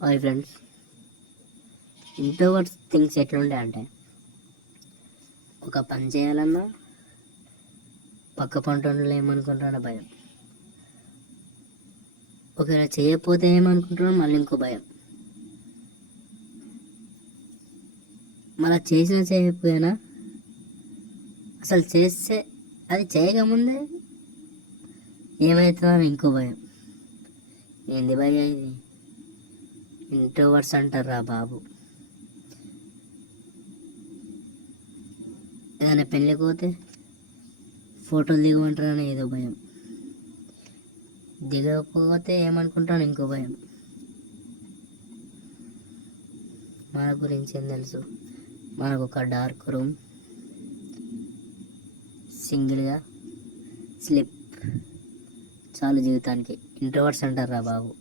Hi friends, introverts things ఎట్లుంటాయి అంటే ఒక పని చేయాలన్నా పక్క పంటలు ఏమనుకుంటాడో భయం. ఒకవేళ చేయకపోతే ఏమనుకుంటాడో మళ్ళీ ఇంకో భయం. మళ్ళీ చేయకపోయినా అసలు చేస్తే అది చేయకముందే ఏమవుతుందో ఇంకో భయం. ఏంది భయ ఇది? ఇంట్రోవర్ట్స్ అంటారా బాబు. ఏదైనా పెళ్ళికి పోతే ఫోటోలు దిగమంటారని ఏదో భయం, దిగకపోతే ఏమనుకుంటాను ఇంకో భయం. మన గురించి ఏం తెలుసు? మనకు ఒక డార్క్ రూమ్, సింగిల్గా స్లిప్ చాలు జీవితానికి. ఇంట్రోవర్ట్స్ అంటారా బాబు.